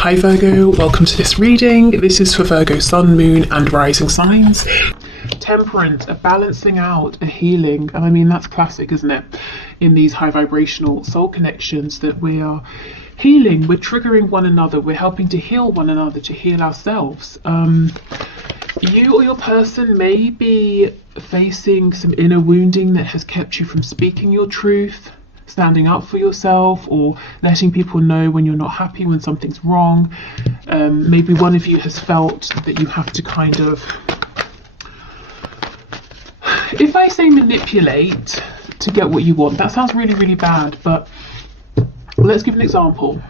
Hi Virgo, welcome to this reading. This is for Virgo Sun, Moon and Rising signs. Temperance, a balancing out, a healing, and I mean that's classic, isn't it? In these high vibrational soul connections that we are healing, we're triggering one another, we're helping to heal one another, to heal ourselves. You or your person may be facing some inner wounding that has kept you from speaking your truth, standing up for yourself, or letting people know when you're not happy, when something's wrong. Maybe one of you has felt that you have to kind of, if I say manipulate to get what you want, that sounds really, really bad, but let's give an example.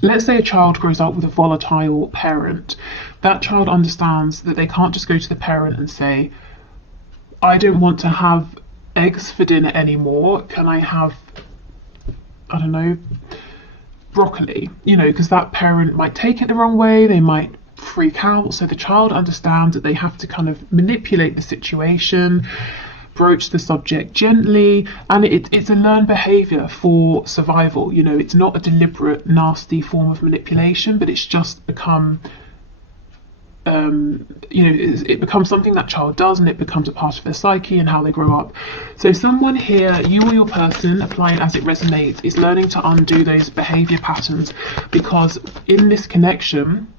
Let's say a child grows up with a volatile parent. That child understands that they can't just go to the parent and say, I don't want to have eggs for dinner anymore, can I have, I don't know, broccoli, because that parent might take it the wrong way, they might freak out. So the child understands that they have to kind of manipulate the situation, broach the subject gently, and it's a learned behavior for survival. It's not a deliberate nasty form of manipulation, but it's just become it becomes something that child does, and it becomes a part of their psyche and how they grow up. So someone here, you or your person, apply it as it resonates, is learning to undo those behavior patterns, because in this connection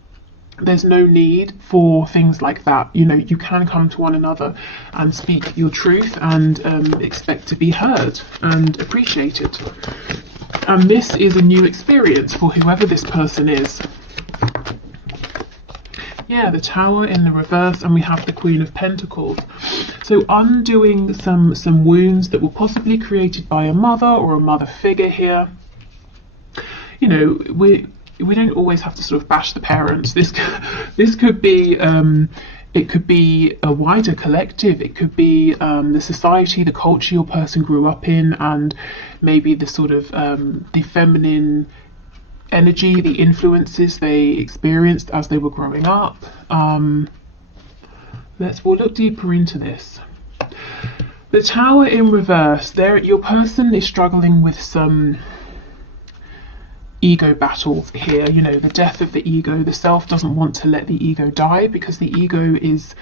there's no need for things like that. You can come to one another and speak your truth and expect to be heard and appreciated. And this is a new experience for whoever this person is. Yeah, the Tower in the reverse, and we have the Queen of Pentacles. So undoing some wounds that were possibly created by a mother or a mother figure here. We don't always have to sort of bash the parents. This could be it could be a wider collective. It could be the society, the culture your person grew up in, and maybe the sort of the feminine energy, the influences they experienced as they were growing up. We'll look deeper into this. The Tower in reverse, there your person is struggling with some ego battles here. The death of the ego. The self doesn't want to let the ego die, because the ego is,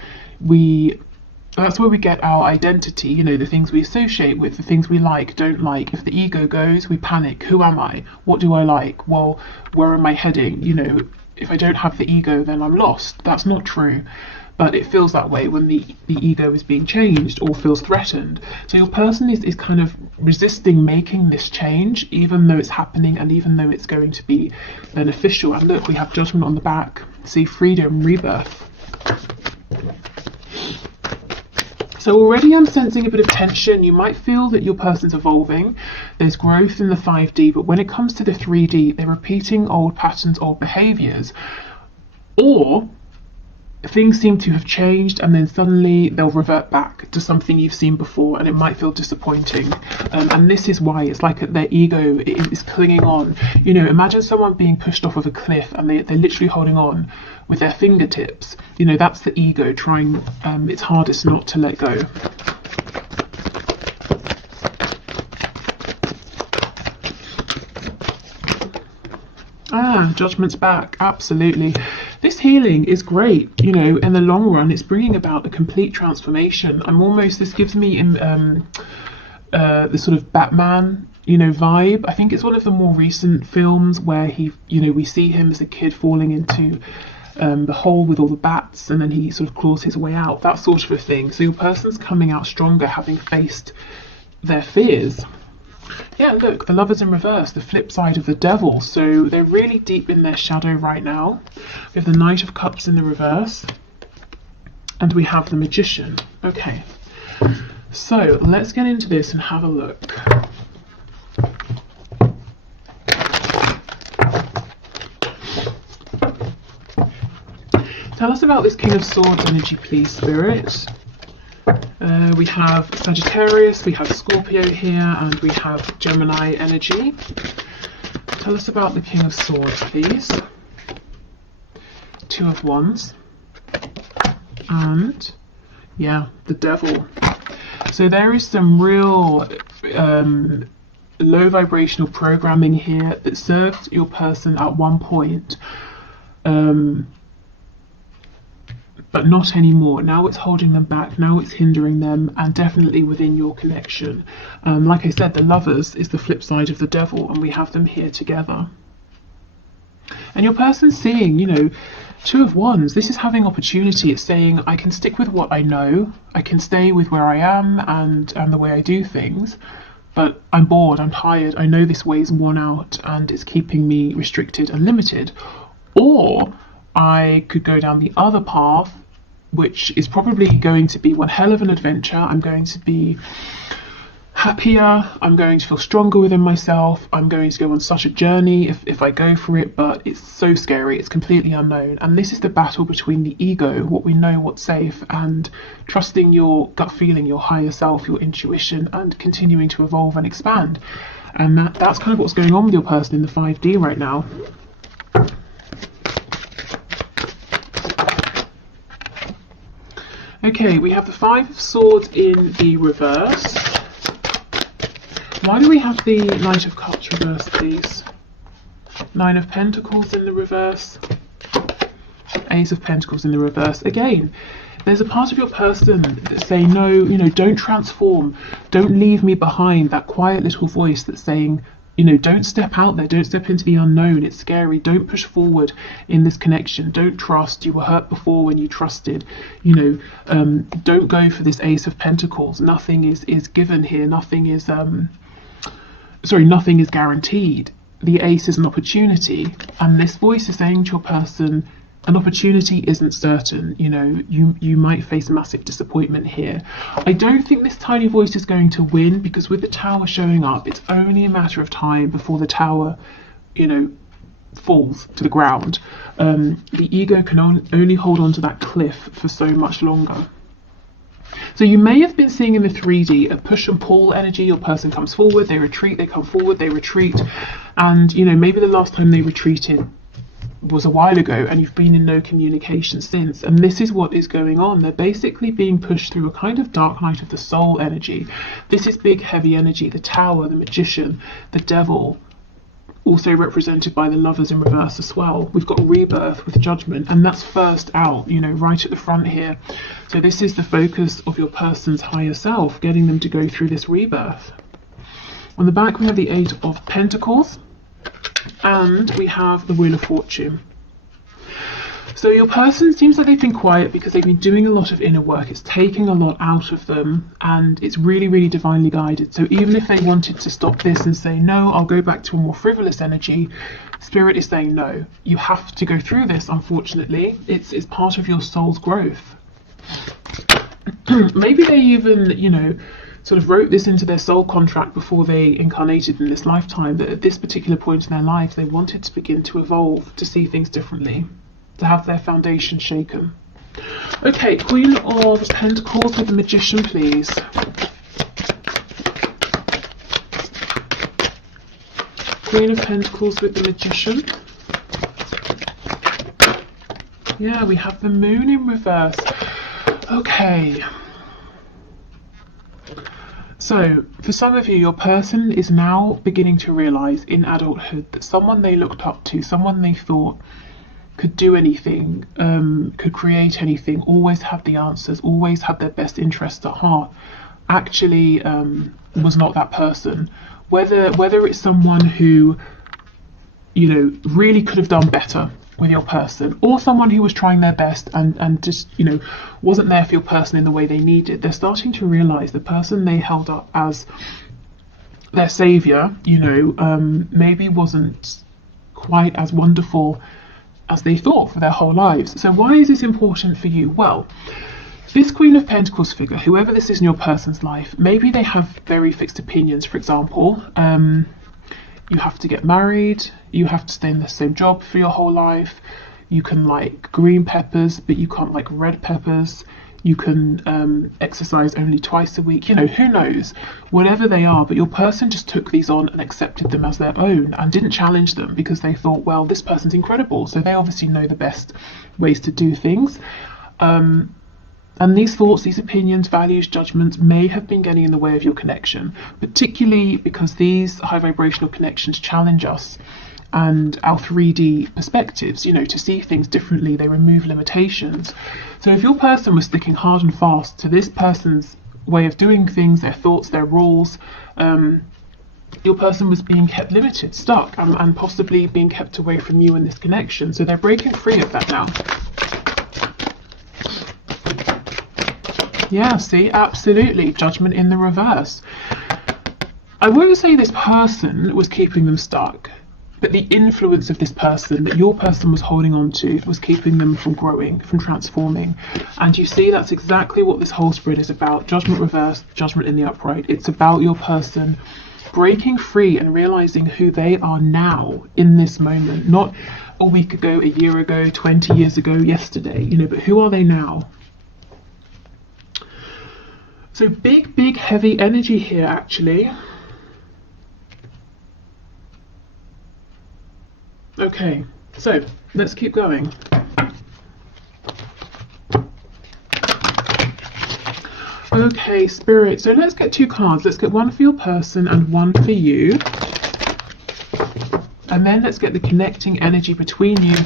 that's where we get our identity, the things we associate with, the things we like, don't like. If the ego goes, we panic. Who am I? What do I like? Well, where am I heading? If I don't have the ego, then I'm lost. That's not true. But it feels that way when the ego is being changed or feels threatened. So your person is kind of resisting making this change, even though it's happening and even though it's going to be beneficial. And look, we have Judgment on the back. See, freedom, rebirth. So already I'm sensing a bit of tension. You might feel that your person's evolving. There's growth in the 5D, but when it comes to the 3D, they're repeating old patterns, old behaviors, or things seem to have changed and then suddenly they'll revert back to something you've seen before, and it might feel disappointing. And this is why it's like their ego is clinging on. Imagine someone being pushed off of a cliff and they're literally holding on with their fingertips. That's the ego trying its hardest not to let go. Judgment's back, absolutely. This healing is great, in the long run. It's bringing about a complete transformation. This gives me the sort of Batman, vibe. I think it's one of the more recent films where we see him as a kid falling into the hole with all the bats, and then he sort of claws his way out, that sort of a thing. So your person's coming out stronger, having faced their fears. Yeah, look, the Lovers in reverse, the flip side of the Devil. So they're really deep in their shadow right now. We have the Knight of Cups in the reverse, and we have the Magician. Okay, so let's get into this and have a look. Tell us about this King of Swords energy, please, Spirit. We have Sagittarius, we have Scorpio here, and we have Gemini energy. Tell us about the King of Swords, please. Two of Wands. And, yeah, the Devil. So there is some real low vibrational programming here that served your person at one point but not anymore. Now it's holding them back, now it's hindering them, and definitely within your connection. Like I said, the Lovers is the flip side of the Devil, and we have them here together. And your person's seeing, you know, Two of Wands. This is having opportunity. It's saying, I can stick with what I know, I can stay with where I am and the way I do things, but I'm bored, I'm tired, I know this way's worn out and it's keeping me restricted and limited. Or I could go down the other path, which is probably going to be one hell of an adventure. I'm going to be happier, I'm going to feel stronger within myself, I'm going to go on such a journey if I go for it, but it's so scary, it's completely unknown. And this is the battle between the ego, what we know, what's safe, and trusting your gut feeling, your higher self, your intuition, and continuing to evolve and expand. And that's kind of what's going on with your person in the 5D right now. Okay, we have the Five of Swords in the reverse. Why do we have the Knight of Cups reversed, please? Nine of Pentacles in the reverse. Ace of Pentacles in the reverse. Again, there's a part of your person that's saying, no, you know, don't transform. Don't leave me behind. That quiet little voice that's saying, you know, don't step out there. Don't step into the unknown. It's scary. Don't push forward in this connection. Don't trust. You were hurt before when you trusted. You know, don't go for this Ace of Pentacles. Nothing is given here. Nothing is nothing is guaranteed. The Ace is an opportunity, and this voice is saying to your person, an opportunity isn't certain. You know, you might face massive disappointment here. I don't think this tiny voice is going to win, because with the Tower showing up, it's only a matter of time before the Tower, you know, falls to the ground. The ego can only hold on to that cliff for so much longer. So you may have been seeing in the 3D a push and pull energy. Your person comes forward, they retreat, they come forward, they retreat. And, you know, maybe the last time they retreated was a while ago and you've been in no communication since. And this is what is going on. They're basically being pushed through a kind of dark night of the soul energy. This is big, heavy energy. The Tower, the Magician, the Devil, also represented by the Lovers in reverse as well. We've got Rebirth with Judgment, and that's first out, you know, right at the front here. So this is the focus of your person's higher self, getting them to go through this rebirth. On the back we have the Eight of Pentacles, and we have the Wheel of Fortune. So your person seems like they've been quiet because they've been doing a lot of inner work. It's taking a lot out of them, and it's really, really divinely guided. So even if they wanted to stop this and say, no, I'll go back to a more frivolous energy, Spirit is saying, no, you have to go through this, unfortunately. It's part of your soul's growth. Maybe they even, you know, sort of wrote this into their soul contract before they incarnated in this lifetime, that at this particular point in their life, they wanted to begin to evolve, to see things differently, to have their foundation shaken. Okay, Queen of Pentacles with the Magician, please. Queen of Pentacles with the Magician. Yeah, we have the Moon in reverse. Okay. So, for some of you, your person is now beginning to realise in adulthood that someone they looked up to, someone they thought could do anything, could create anything, always had the answers, always had their best interests at heart, actually was not that person. Whether it's someone who, you know, really could have done better with your person, or someone who was trying their best and just, you know, wasn't there for your person in the way they needed, they're starting to realise the person they held up as their saviour, you know, maybe wasn't quite as wonderful as they thought for their whole lives. So why is this important for you? Well, this Queen of Pentacles figure, whoever this is in your person's life, maybe they have very fixed opinions. For example, you have to get married, you have to stay in the same job for your whole life, you can like green peppers but you can't like red peppers, you can exercise only twice a week, you know, who knows, whatever they are. But your person just took these on and accepted them as their own and didn't challenge them because they thought, well, this person's incredible, so they obviously know the best ways to do things. And these thoughts, these opinions, values, judgments may have been getting in the way of your connection, particularly because these high vibrational connections challenge us and our 3D perspectives, you know, to see things differently. They remove limitations. So if your person was sticking hard and fast to this person's way of doing things, their thoughts, their rules, your person was being kept limited, stuck, and possibly being kept away from you in this connection. So they're breaking free of that now. Yeah, see, absolutely. Judgment in the reverse. I won't say this person was keeping them stuck, but the influence of this person that your person was holding on to was keeping them from growing, from transforming. And you see, that's exactly what this whole spread is about. Judgment reversed, judgment in the upright. It's about your person breaking free and realizing who they are now in this moment, not a week ago, a year ago, 20 years ago, yesterday, you know, but who are they now? So big, heavy energy here, actually. Okay, so let's keep going. Okay, Spirit, so let's get 2 cards. Let's get one for your person and one for you. And then let's get the connecting energy between you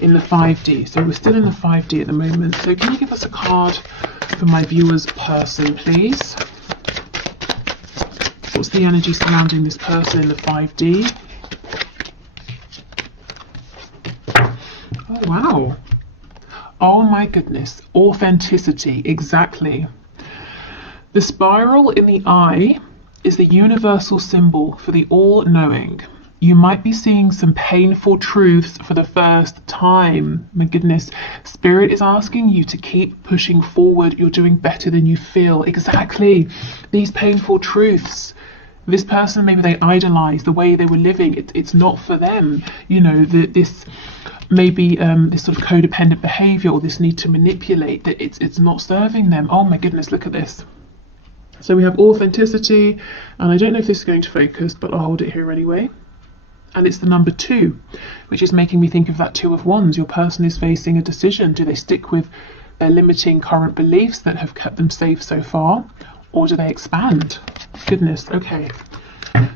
in the 5D. So we're still in the 5D at the moment. So can you give us a card for my viewer's person, please? What's the energy surrounding this person in the 5D? Oh, wow. Oh my goodness. Authenticity, exactly. The spiral in the eye is the universal symbol for the all-knowing. You might be seeing some painful truths for the first time. My goodness, Spirit is asking you to keep pushing forward. You're doing better than you feel. Exactly. These painful truths. This person, maybe they idolize the way they were living. It's not for them. You know, this maybe this sort of codependent behavior or this need to manipulate, that it's not serving them. Oh my goodness, look at this. So we have authenticity, and I don't know if this is going to focus, but I'll hold it here anyway. And it's the number 2, which is making me think of that 2 of Wands. Your person is facing a decision. Do they stick with their limiting current beliefs that have kept them safe so far, or do they expand? Goodness, okay.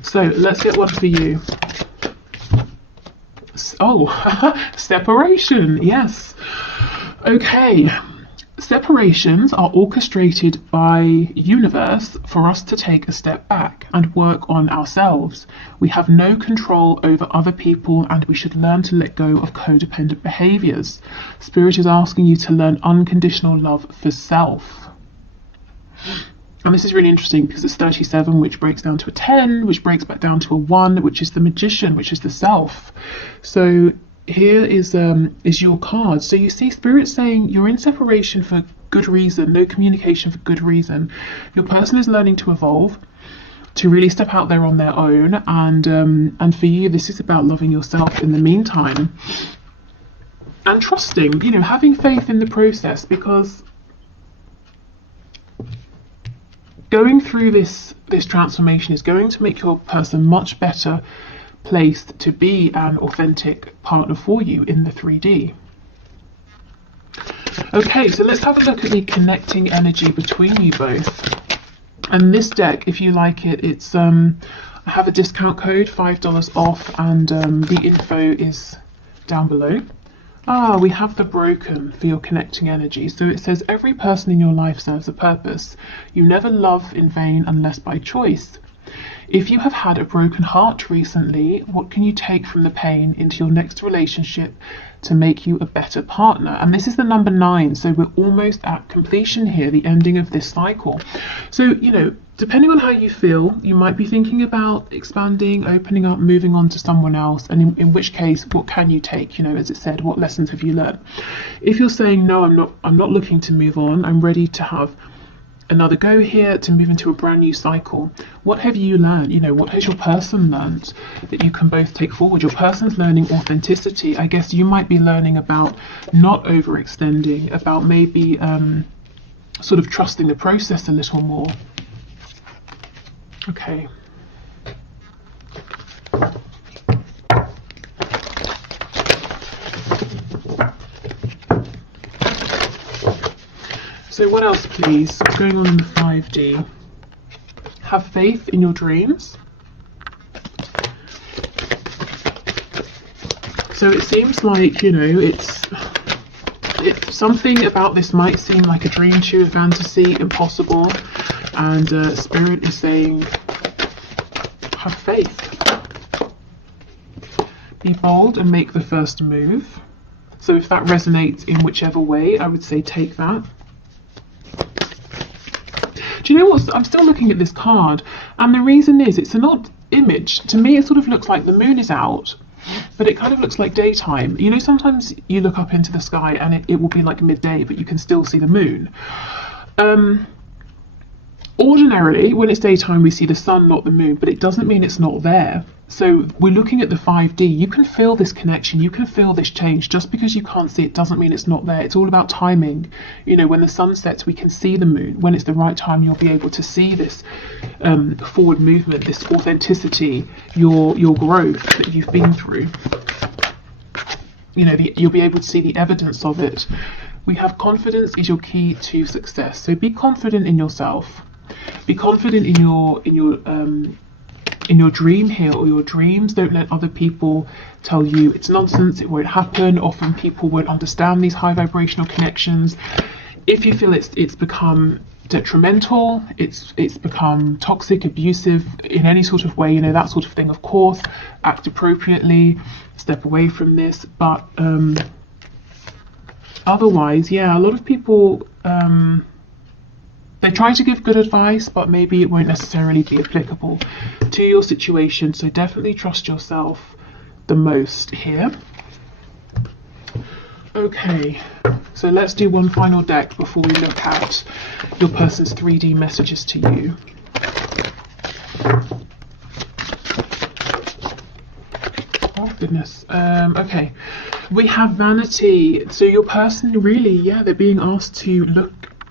So let's get one for you. Oh, separation, yes. Okay. Separations are orchestrated by universe for us to take a step back and work on ourselves. We have no control over other people, and we should learn to let go of codependent behaviors. Spirit is asking you to learn unconditional love for self. And this is really interesting because it's 37, which breaks down to a 10, which breaks back down to a 1, which is the magician, which is the self. So here is your card. So you see Spirit saying you're in separation for good reason, no communication for good reason. Your person is learning to evolve, to really step out there on their own, and for you this is about loving yourself in the meantime and trusting, you know, having faith in the process, because going through this transformation is going to make your person much better placed to be an authentic partner for you in the 3D. Okay, so let's have a look at the connecting energy between you both. And this deck, if you like it, it's I have a discount code, $5 off, and the info is down below. Ah, we have the broken for your connecting energy. So it says every person in your life serves a purpose. You never love in vain unless by choice. If you have had a broken heart recently, what can you take from the pain into your next relationship to make you a better partner? And this is the number 9, so we're almost at completion here, the ending of this cycle. So, you know, depending on how you feel, you might be thinking about expanding, opening up, moving on to someone else, and in which case, what can you take? You know, as it said, what lessons have you learned? If you're saying, no, I'm not looking to move on, I'm ready to have another go here, to move into a brand new cycle. What have you learned? You know, what has your person learned that you can both take forward? Your person's learning authenticity. I guess you might be learning about not overextending, about maybe sort of trusting the process a little more. Okay. So what else, please? What's going on in the 5D? Have faith in your dreams. So it seems like, you know, it's something about this might seem like a dream to you, a fantasy, impossible, and Spirit is saying, have faith. Be bold and make the first move. So if that resonates in whichever way, I would say take that. Do you know what? I'm still looking at this card, and the reason is it's an odd image. To me, it sort of looks like the moon is out, but it kind of looks like daytime. You know, sometimes you look up into the sky and it will be like midday, but you can still see the moon. Ordinarily, when it's daytime, we see the sun, not the moon, but it doesn't mean it's not there. So we're looking at the 5D. You can feel this connection. You can feel this change. Just because you can't see it doesn't mean it's not there. It's all about timing. You know, when the sun sets, we can see the moon. When it's the right time, you'll be able to see this forward movement, this authenticity, your growth that you've been through. You know, you'll be able to see the evidence of it. We have confidence is your key to success. So be confident in yourself. Be confident in your dream here, or your dreams. Don't let other people tell you it's nonsense, it won't happen. Often people won't understand these high vibrational connections. If you feel it's become detrimental, it's become toxic, abusive in any sort of way, you know, that sort of thing, of course, act appropriately, step away from this. But otherwise, yeah, a lot of people they try to give good advice, but maybe it won't necessarily be applicable to your situation. So definitely trust yourself the most here. Okay, so let's do one final deck before we look at your person's 3D messages to you. Oh goodness. Okay, we have vanity. So your person really, yeah, they're being asked to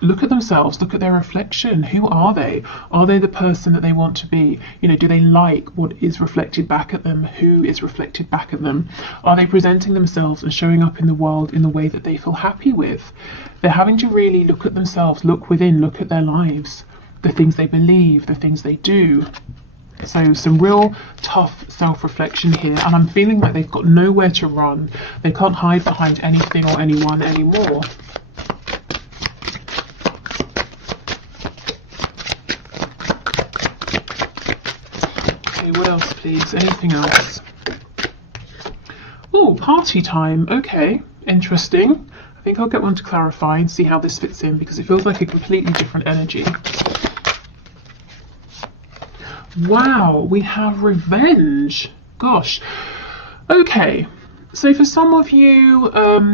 look at themselves, look at their reflection. Who are they? Are they the person that they want to be? You know, do they like what is reflected back at them? Who is reflected back at them? Are they presenting themselves and showing up in the world in the way that they feel happy with? They're having to really look at themselves, look within, look at their lives, the things they believe, the things they do. So some real tough self-reflection here, and I'm feeling like they've got nowhere to run. They can't hide behind anything or anyone anymore. What else, please? Anything else? Oh, party time. Okay, interesting. I think I'll get one to clarify and see how this fits in, because it feels like a completely different energy. Wow, we have revenge. Gosh. Okay, so for some of you,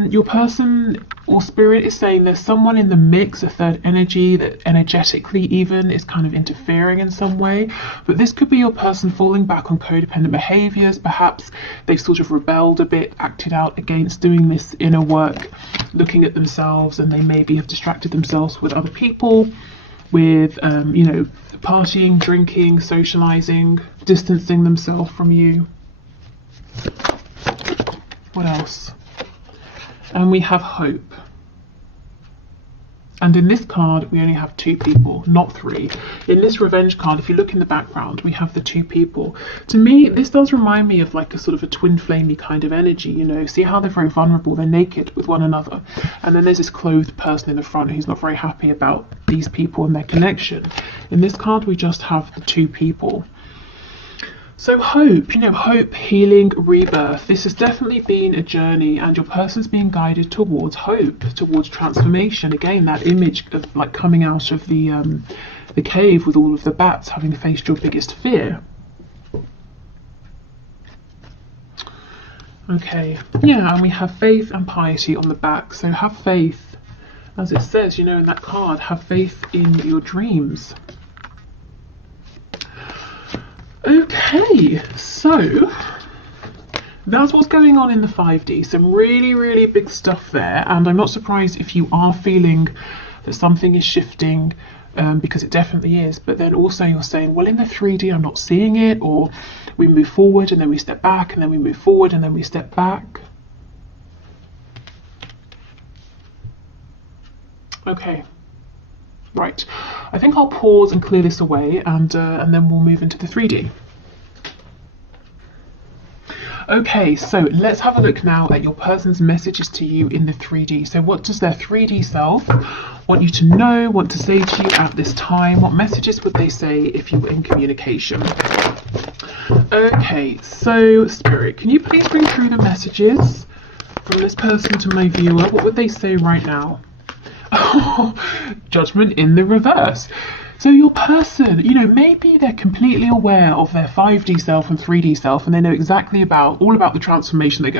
your person or spirit is saying there's someone in the mix, a third energy that energetically even is kind of interfering in some way. But this could be your person falling back on codependent behaviors. Perhaps they've sort of rebelled a bit, acted out against doing this inner work, looking at themselves, and they maybe have distracted themselves with other people, with you know, partying, drinking, socializing, distancing themselves from you. What else? And we have hope. And in this card, we only have 2 people, not 3. In this revenge card, if you look in the background, we have the 2 people. To me, this does remind me of like a sort of a twin flamey kind of energy, you know. See how they're very vulnerable, they're naked with one another. And then there's this clothed person in the front who's not very happy about these people and their connection. In this card, we just have the 2 people. So hope, you know, hope, healing, rebirth. This has definitely been a journey, and your person's being guided towards hope, towards transformation. Again, that image of like coming out of the cave with all of the bats, having faced your biggest fear. Okay, yeah, and we have faith and piety on the back. So have faith, as it says, you know, in that card, have faith in your dreams. Okay, so that's what's going on in the 5D. Some really, really big stuff there, and I'm not surprised if you are feeling that something is shifting, because it definitely is. But then also you're saying, well, in the 3D I'm not seeing it, or we move forward and then we step back, and then we move forward and then we step back. Okay. Right, I think I'll pause and clear this away, and then we'll move into the 3D. Okay, so let's have a look now at your person's messages to you in the 3D. So what does their 3D self want you to know, want to say to you at this time? What messages would they say if you were in communication? Okay, so Spirit, can you please bring through the messages from this person to my viewer? What would they say right now? Oh, Judgment in the reverse. So your person, you know, maybe they're completely aware of their 5D self and 3D self, and they know exactly all about the transformation they're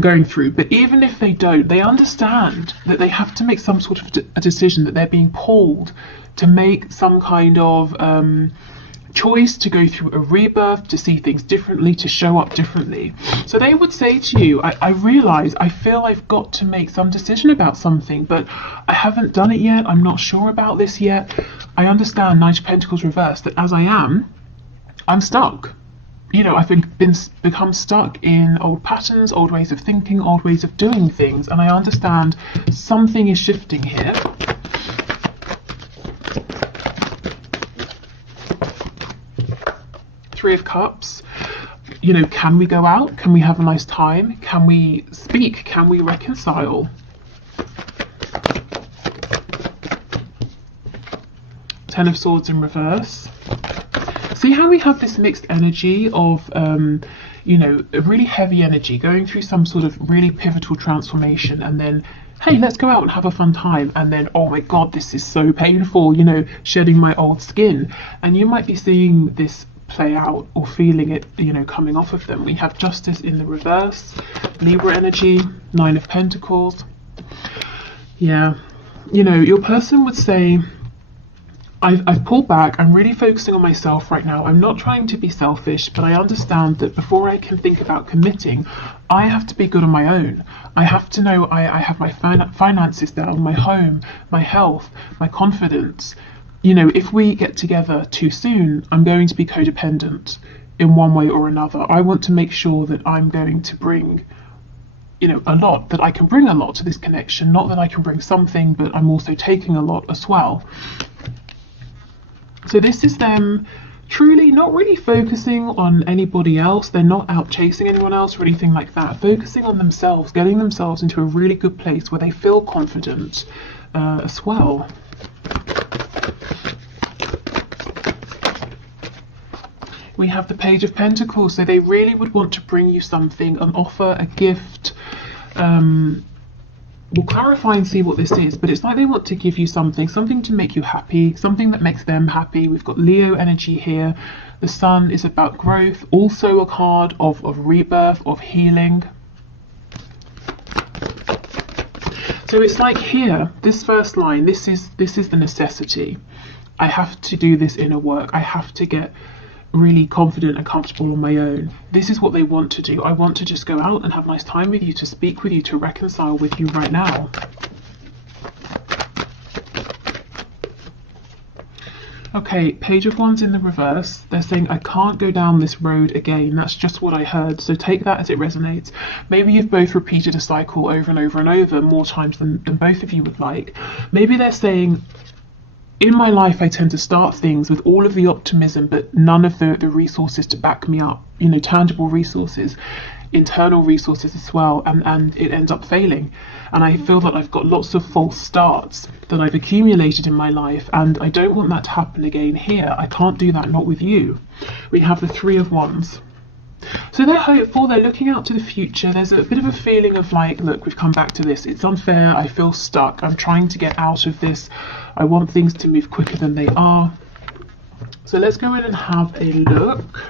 going through. But even if they don't, they understand that they have to make some sort of a decision, that they're being pulled to make some kind of choice, to go through a rebirth, to see things differently, to show up differently. So they would say to you, I realize, I feel I've got to make some decision about something, but I haven't done it yet. I'm not sure about this yet. I understand, Knight of Pentacles reversed, that as I'm stuck. You know, I've become stuck in old patterns, old ways of thinking, old ways of doing things, and I understand something is shifting here. Three of Cups. You know, can we go out? Can we have a nice time? Can we speak? Can we reconcile? Ten of Swords in reverse. See how we have this mixed energy of, you know, a really heavy energy going through some sort of really pivotal transformation, and then, hey, let's go out and have a fun time, and then, oh my God, this is so painful, you know, shedding my old skin. And you might be seeing this play out or feeling it, you know, coming off of them. We have Justice in the reverse, Libra energy, Nine of Pentacles. Yeah, you know, your person would say, I've pulled back. I'm really focusing on myself right now. I'm not trying to be selfish, but I understand that before I can think about committing, I have to be good on my own. I have to know I have my finances down, my home, my health, my confidence. You know, if we get together too soon, I'm going to be codependent in one way or another. I want to make sure that I'm going to bring, you know, a lot, that I can bring a lot to this connection, not that I can bring something, but I'm also taking a lot as well. So this is them truly not really focusing on anybody else. They're not out chasing anyone else or anything like that. Focusing on themselves, getting themselves into a really good place where they feel confident as well. We have the Page of Pentacles, so they really would want to bring you something, an offer, a gift. We'll clarify and see what this is, but it's like they want to give you something to make you happy, something that makes them happy. We've got Leo energy here. The Sun is about growth, also a card of rebirth, of healing. So it's like here, this first line, this is the necessity. I have to do this inner work. I have to get really confident and comfortable on my own. This is what they want to do. I want to just go out and have a nice time with you, to speak with you, to reconcile with you right now. Okay, Page of Wands in the reverse. They're saying, I can't go down this road again. That's just what I heard. So take that as it resonates. Maybe you've both repeated a cycle over and over and over, more times than both of you would like. Maybe they're saying, in my life, I tend to start things with all of the optimism, but none of the resources to back me up, you know, tangible resources, internal resources as well, and it ends up failing. And I feel that I've got lots of false starts that I've accumulated in my life, and I don't want that to happen again here. I can't do that, not with you. We have the Three of Wands. So they're hopeful, they're looking out to the future. There's a bit of a feeling of like, look, we've come back to this. It's unfair, I feel stuck, I'm trying to get out of this. I want things to move quicker than they are. So let's go in and have a look.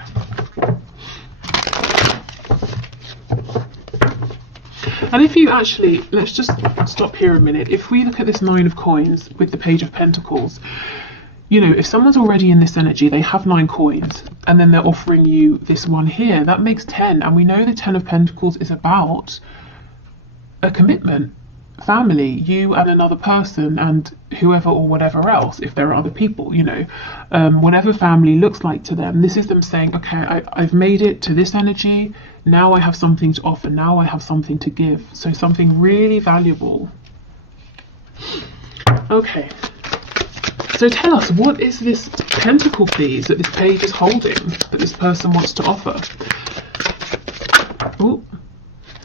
And if you actually, let's just stop here a minute. If we look at this Nine of Coins with the Page of Pentacles, you know, if someone's already in this energy, they have 9 coins, and then they're offering you this one here, that makes 10. And we know the 10 of Pentacles is about a commitment, family, you and another person, and whoever or whatever else, if there are other people, you know, whatever family looks like to them. This is them saying, okay, I've made it to this energy, now I have something to offer, now I have something to give. So something really valuable. Okay. So tell us, what is this pentacle, please, that this page is holding, that this person wants to offer? Oh,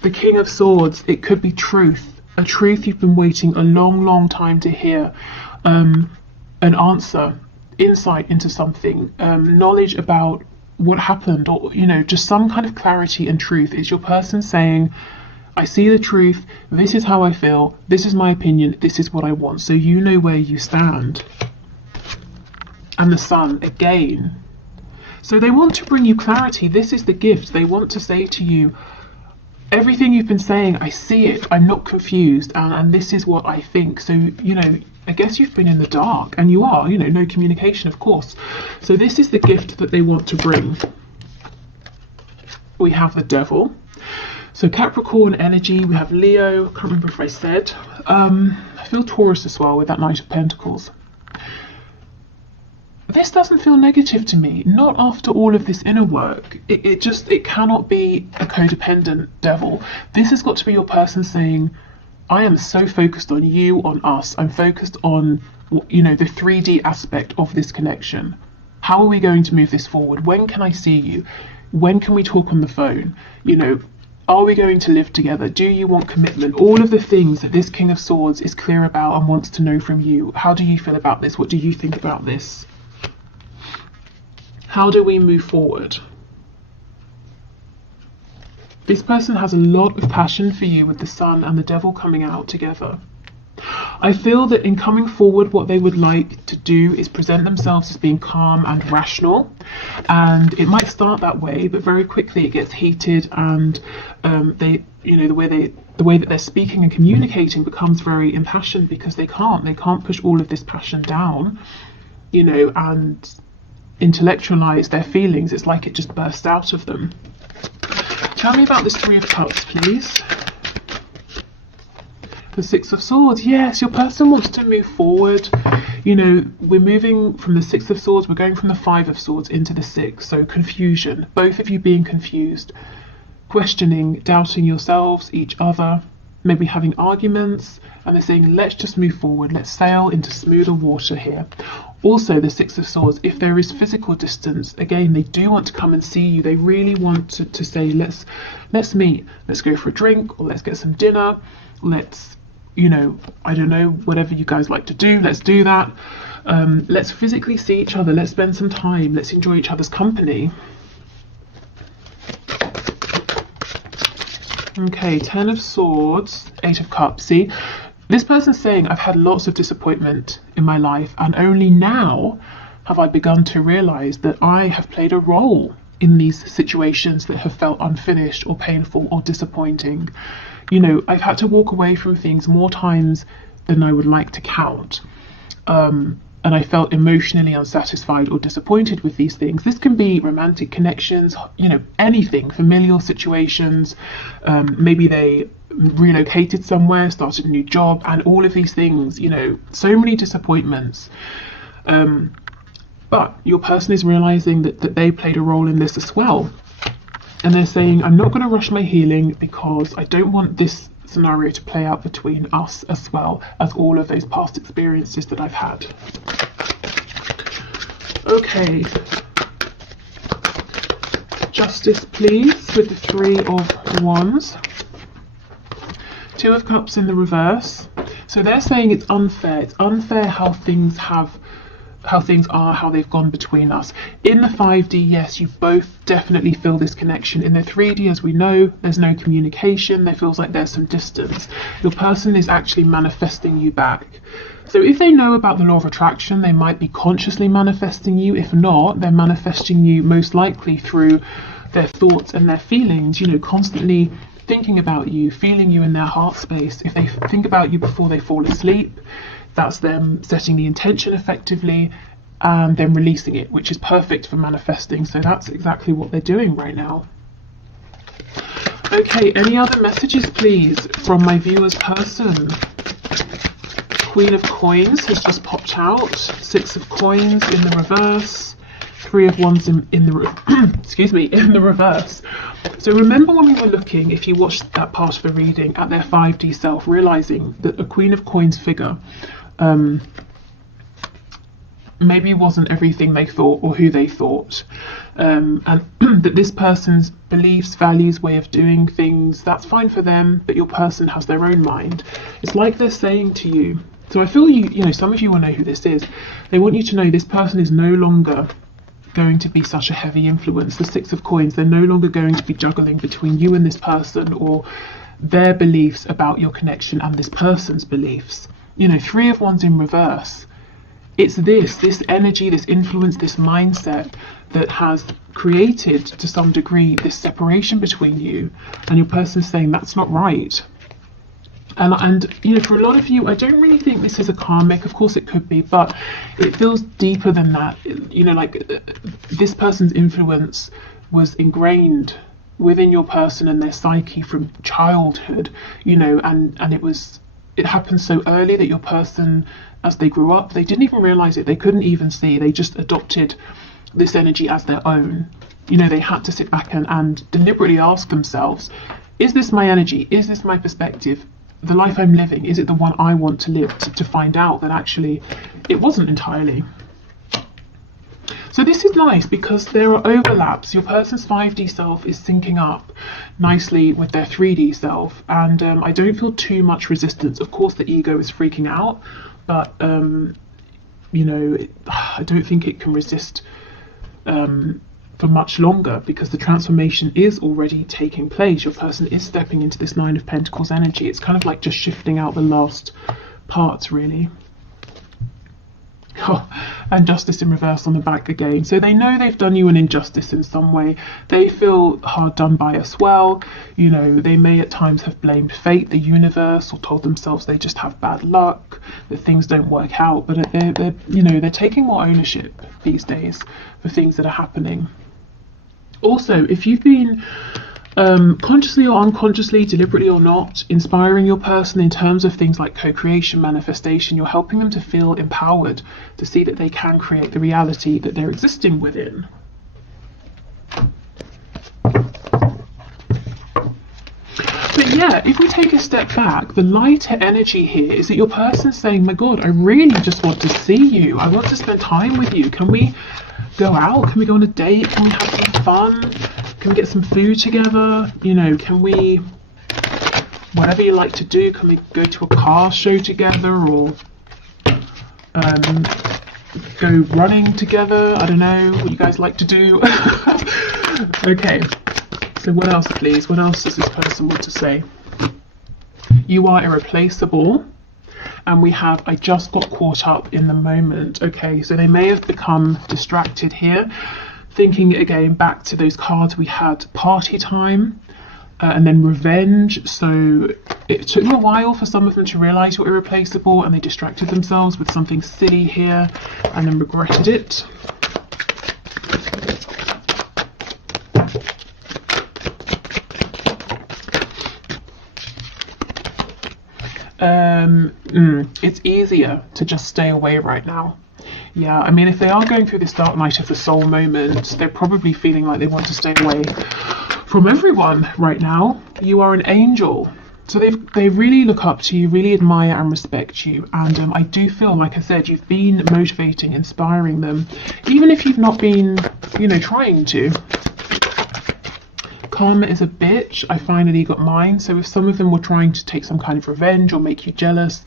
the King of Swords. It could be truth, a truth you've been waiting a long time to hear, an answer, insight into something, knowledge about what happened, or just some kind of clarity and truth. It's your person saying, I see the truth, this is how I feel, this is my opinion, this is what I want, so you know where you stand. And the Sun again. So they want to bring you clarity. This is the gift. They want to say to you, everything you've been saying, I see it, I'm not confused, and this is what I think. So, I guess you've been in the dark, and you are, no communication, of course. So this is the gift that they want to bring. We have the Devil. So Capricorn energy, we have Leo, I can't remember if I said. I feel Taurus as well with that Knight of Pentacles. This doesn't feel negative to me, not after all of this inner work. It cannot be a codependent devil. This has got to be your person saying, I am so focused on you, on us. I'm focused on, the 3D aspect of this connection. How are we going to move this forward? When can I see you? When can we talk on the phone? Are we going to live together? Do you want commitment? All of the things that this King of Swords is clear about and wants to know from you. How do you feel about this? What do you think about this? How do we move forward? This person has a lot of passion for you with the Sun and the Devil coming out together. I feel that in coming forward, what they would like to do is present themselves as being calm and rational. And it might start that way, but very quickly it gets heated, and the way that they're speaking and communicating becomes very impassioned, because they can't push all of this passion down, and intellectualize their feelings. It's like it just bursts out of them. Tell me about this Three of Cups, please. The Six of Swords. Yes, your person wants to move forward. We're moving from the Six of Swords, we're going from the Five of Swords into the Six. So confusion, both of you being confused, questioning, doubting yourselves, each other, maybe having arguments, and they're saying, let's just move forward, let's sail into smoother water here. Also, the Six of Swords, if there is physical distance, again, they do want to come and see you. They really want to say, let's meet, let's go for a drink, or let's get some dinner, let's, I don't know, whatever you guys like to do, let's do that. Let's physically see each other, let's spend some time, let's enjoy each other's company. Okay, Ten of Swords, Eight of Cups. See, this person's saying, I've had lots of disappointment in my life, and only now have I begun to realize that I have played a role in these situations that have felt unfinished or painful or disappointing. I've had to walk away from things more times than I would like to count. And I felt emotionally unsatisfied or disappointed with these things. This can be romantic connections, anything, familial situations. Maybe they relocated somewhere, started a new job, and all of these things, so many disappointments. But your person is realizing that they played a role in this as well. And they're saying, I'm not going to rush my healing because I don't want this scenario to play out between us as well as all of those past experiences that I've had. Okay. Justice, please, with the Three of Wands. Two of Cups in the reverse. So they're saying it's unfair. It's unfair how things are, how they've gone between us. In the 5D, yes, you both definitely feel this connection. In the 3D, as we know, there's no communication. There feels like there's some distance. Your person is actually manifesting you back. So if they know about the law of attraction, they might be consciously manifesting you. If not, they're manifesting you most likely through their thoughts and their feelings, constantly thinking about you, feeling you in their heart space. If they think about you before they fall asleep, that's them setting the intention effectively and then releasing it, which is perfect for manifesting. So that's exactly what they're doing right now. Okay, any other messages, please, from my viewer's person? Queen of Coins has just popped out. Six of Coins in the reverse. Three of Wands in the excuse me, in the reverse. So remember when we were looking, if you watched that part of the reading, at their 5D self, realizing that a Queen of Coins figure maybe wasn't everything they thought or who they thought, and that this person's beliefs, values, way of doing things, that's fine for them, but your person has their own mind. It's like they're saying to you, so I feel you know, some of you will know who this is. They want you to know this person is no longer going to be such a heavy influence. The Six of Coins, they're no longer going to be juggling between you and this person, or their beliefs about your connection and this person's beliefs. You know, Three of Wands in reverse. It's this energy, this influence, this mindset that has created to some degree this separation between you, and your person saying that's not right. And you know, for a lot of you, I don't really think this is a karmic. Of course it could be, but it feels deeper than that. You know, like this person's influence was ingrained within your person and their psyche from childhood, you know, and it happened so early that your person, as they grew up, they didn't even realize it. They couldn't even see. They just adopted this energy as their own. You know, they had to sit back and deliberately ask themselves, is this my energy? Is this my perspective? The life I'm living, is it the one I want to live? To find out that actually it wasn't entirely. So this is nice because there are overlaps. Your person's 5D self is syncing up nicely with their 3D self, and I don't feel too much resistance. Of course the ego is freaking out, but you know, I don't think it can resist for much longer, because the transformation is already taking place. Your person is stepping into this Nine of Pentacles energy. It's kind of like just shifting out the last parts, really. Oh, and Justice in reverse on the back again. So they know they've done you an injustice in some way. They feel hard done by as well. You know, they may at times have blamed fate, the universe, or told themselves they just have bad luck, that things don't work out. But they're you know, they're taking more ownership these days for things that are happening. Also, if you've been consciously or unconsciously, deliberately or not, inspiring your person in terms of things like co-creation, manifestation, you're helping them to feel empowered, to see that they can create the reality that they're existing within. But yeah, if we take a step back, the lighter energy here is that your person's saying, my God, I really just want to see you. I want to spend time with you. Can we go out? Can we go on a date? Can we have some fun? Can we get some food together? You know, can we, whatever you like to do, can we go to a car show together, or go running together? I don't know what you guys like to do. Okay, so what else, please? What else does this person want to say? You are irreplaceable. And we have, I just got caught up in the moment. Okay, so they may have become distracted here, thinking again back to those cards we had, party time, and then revenge. So it took a while for some of them to realize you're irreplaceable, and they distracted themselves with something silly here and then regretted it. It's easier to just stay away right now. Yeah, I mean, if they are going through this dark night of the soul moment, they're probably feeling like they want to stay away from everyone right now. You are an angel. So they really look up to you, really admire and respect you. And I do feel, like I said, you've been motivating, inspiring them, even if you've not been, you know, trying to. Karma is a bitch. I finally got mine. So if some of them were trying to take some kind of revenge or make you jealous,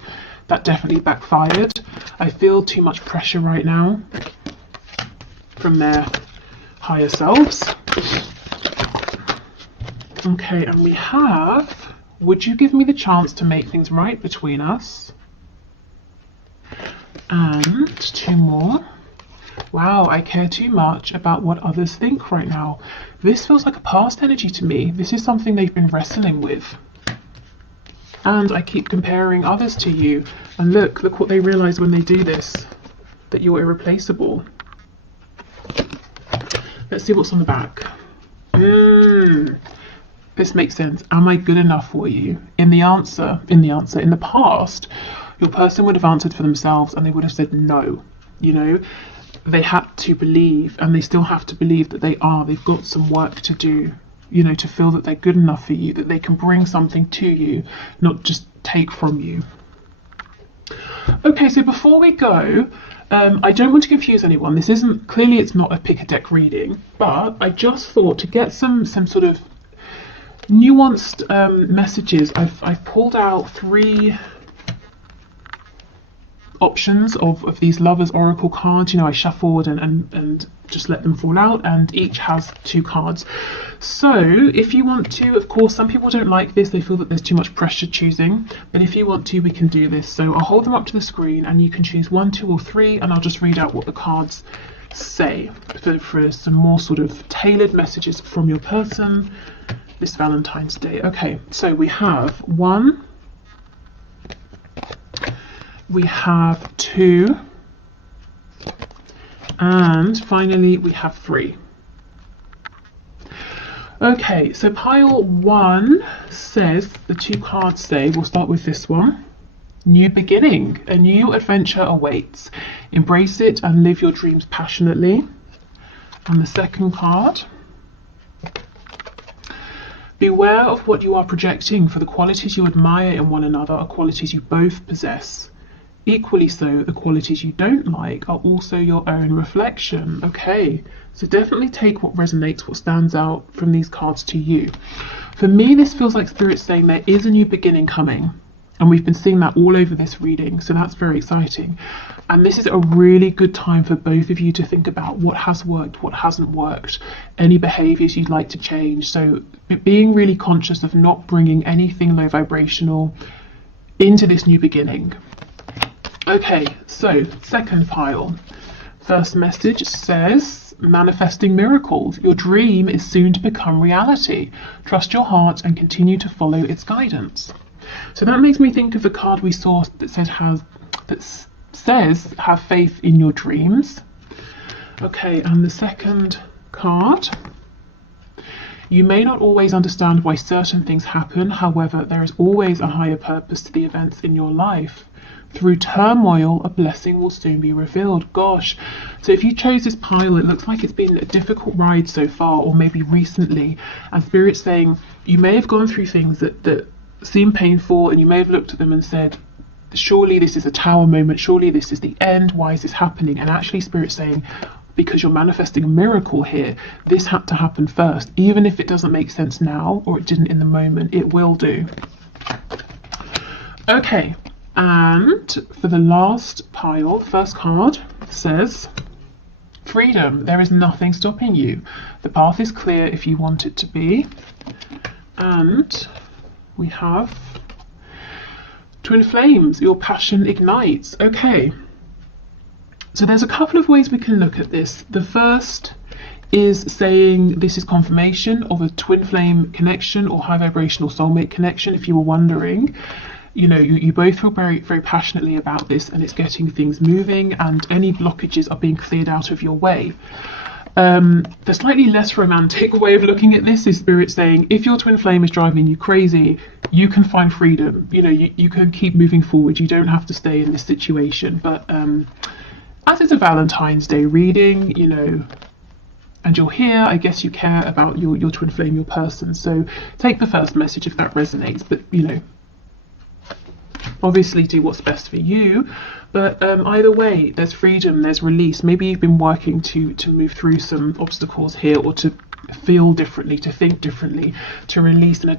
that definitely backfired. I feel too much pressure right now from their higher selves. Okay, and we have, would you give me the chance to make things right between us? And two more. Wow, I care too much about what others think right now. This feels like a past energy to me. This is something they've been wrestling with. And I keep comparing others to you. And look what they realize when they do this, that you're irreplaceable. Let's see what's on the back. This makes sense. Am I good enough for you? In the past, your person would have answered for themselves and they would have said no. You know, they had to believe, and they still have to believe that they've got some work to do, you know, to feel that they're good enough for you, that they can bring something to you, not just take from you. Okay, so before we go, I don't want to confuse anyone. This isn't, clearly it's not a pick a deck reading, but I just thought to get some sort of nuanced messages, I've pulled out 3 options of these lovers oracle cards. You know, I shuffled and just let them fall out, and each has 2 cards. So if you want to, of course, some people don't like this, they feel that there's too much pressure choosing, but if you want to, we can do this. So I'll hold them up to the screen and you can choose 1, 2 or 3, and I'll just read out what the cards say for some more sort of tailored messages from your person this Valentine's Day. Okay, so we have 1, we have 2, and finally we have 3. Okay, so pile 1 says, the 2 cards say, we'll start with this one, new beginning, a new adventure awaits, embrace it and live your dreams passionately. And the second card, beware of what you are projecting, for the qualities you admire in one another are qualities you both possess. Equally so, the qualities you don't like are also your own reflection. Okay, so definitely take what resonates, what stands out from these cards to you. For me, this feels like Spirit's saying there is a new beginning coming, and we've been seeing that all over this reading, so that's very exciting. And this is a really good time for both of you to think about what has worked, what hasn't worked, any behaviours you'd like to change. So being really conscious of not bringing anything low vibrational into this new beginning. Okay, so second pile. First message says, manifesting miracles. Your dream is soon to become reality. Trust your heart and continue to follow its guidance. So that makes me think of the card we saw that says have faith in your dreams. Okay, and the second card, you may not always understand why certain things happen. However, there is always a higher purpose to the events in your life. Through turmoil, a blessing will soon be revealed. Gosh, so if you chose this pile, it looks like it's been a difficult ride so far, or maybe recently, and Spirit's saying you may have gone through things that seem painful, and you may have looked at them and said, surely this is a tower moment, surely this is the end, why is this happening? And actually Spirit's saying, because you're manifesting a miracle here, this had to happen first. Even if it doesn't make sense now, or it didn't in the moment, it will do. Okay, and for the last pile, first card says, freedom. There is nothing stopping you. The path is clear if you want it to be. And we have twin flames, your passion ignites. Okay, so there's a couple of ways we can look at this. The first is saying this is confirmation of a twin flame connection or high vibrational soulmate connection. If you were wondering, you know, you both feel very, very passionately about this, and it's getting things moving, and any blockages are being cleared out of your way. The slightly less romantic way of looking at this is Spirit saying, if your twin flame is driving you crazy, you can find freedom. You know, you can keep moving forward. You don't have to stay in this situation. But as it's a Valentine's Day reading, you know, and you're here, I guess you care about your twin flame, your person. So take the first message if that resonates. But, you know, obviously do what's best for you. But either way, there's freedom, there's release. Maybe you've been working to move through some obstacles here, or to feel differently, to think differently, to release and